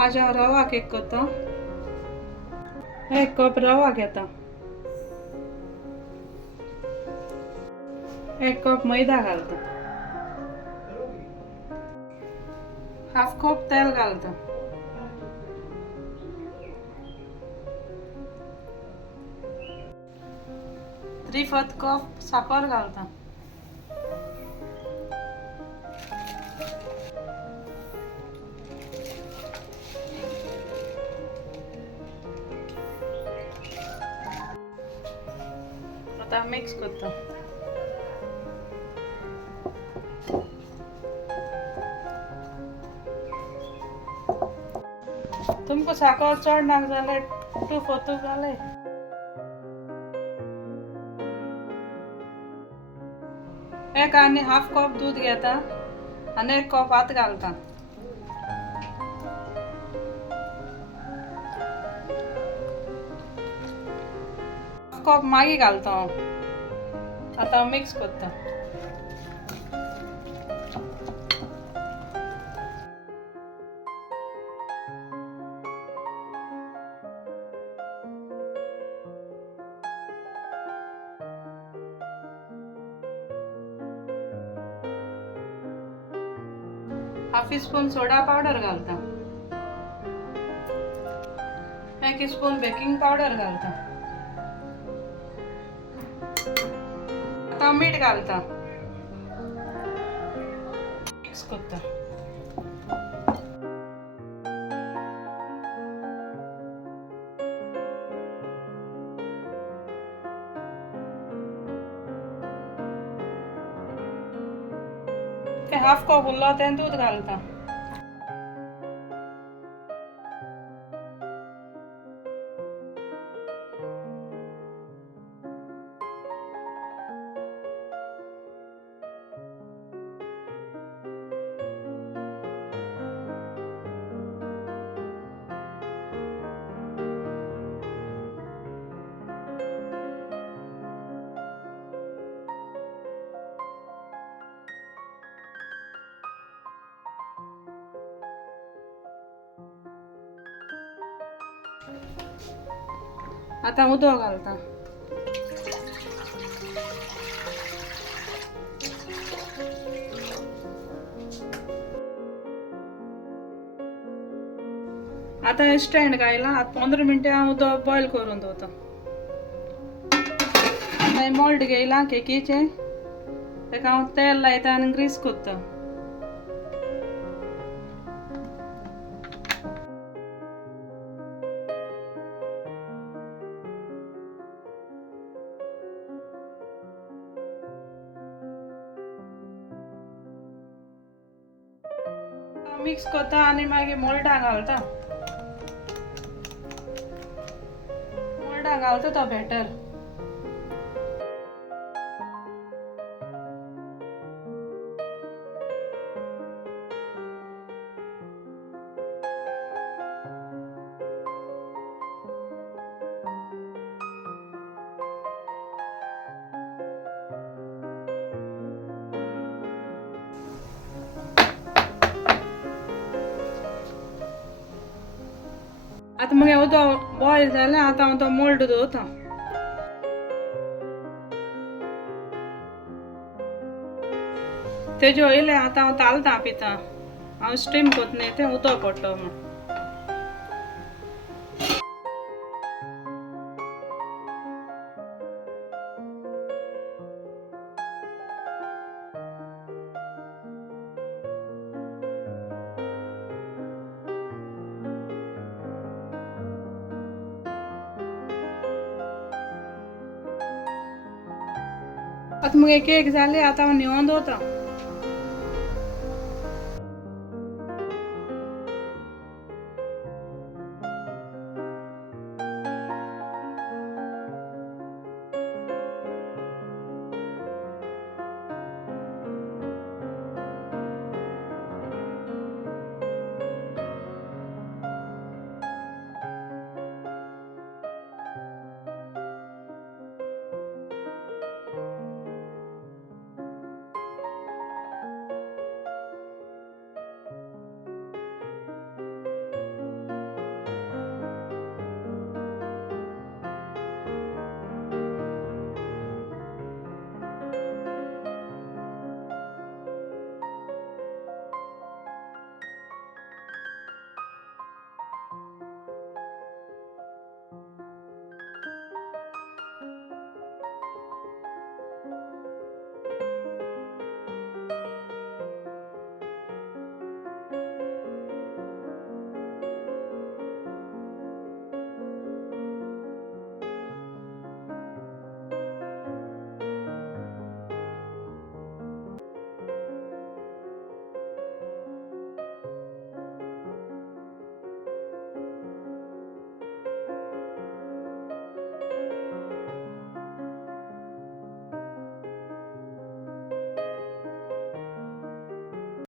आज हांव रवा केक करता. 1 कप रवा घेता. 1 कप मैदा घालता. हाफ कप तेल घालता. 3/4 कप साखर घालता. आता मिक्स करता. तुमको साखर चड नाक जाले 2/4 घाले. एक आणि हाफ कप दूध घेता आणि 1 कप भात घालता. हाफ कप मागी घालता. आता मिक्स करता. हाफ स्पून सोडा पावडर घालता. 1 स्पून बेकिंग पावडर घालता. आता मीठ घालता. मिक्स करता. हाफ कप उरलो तें दूध घालता. आता उदक घालता. आता स्टँड घायला. आता 15 मिनिटे हांव उदक बॉयल करून दवरता. आता मोल्ड घेयला केकीचे. ताका हांव तेल लायता आनी ग्रीस करता. मिक्स करता आणि मागीर मोल्डा घालता. मोल्डा घालता तो बॅटर. आता मग उदक बॉयल जालें. आता हांव तो मोल्ड दवरता. तेजे वयले आता हांव ताल तापिता. हांव स्टीम करता न्ही तें उदक पडटा म्हण. आता मग केक जाले. आता हांव निवोन दवरता.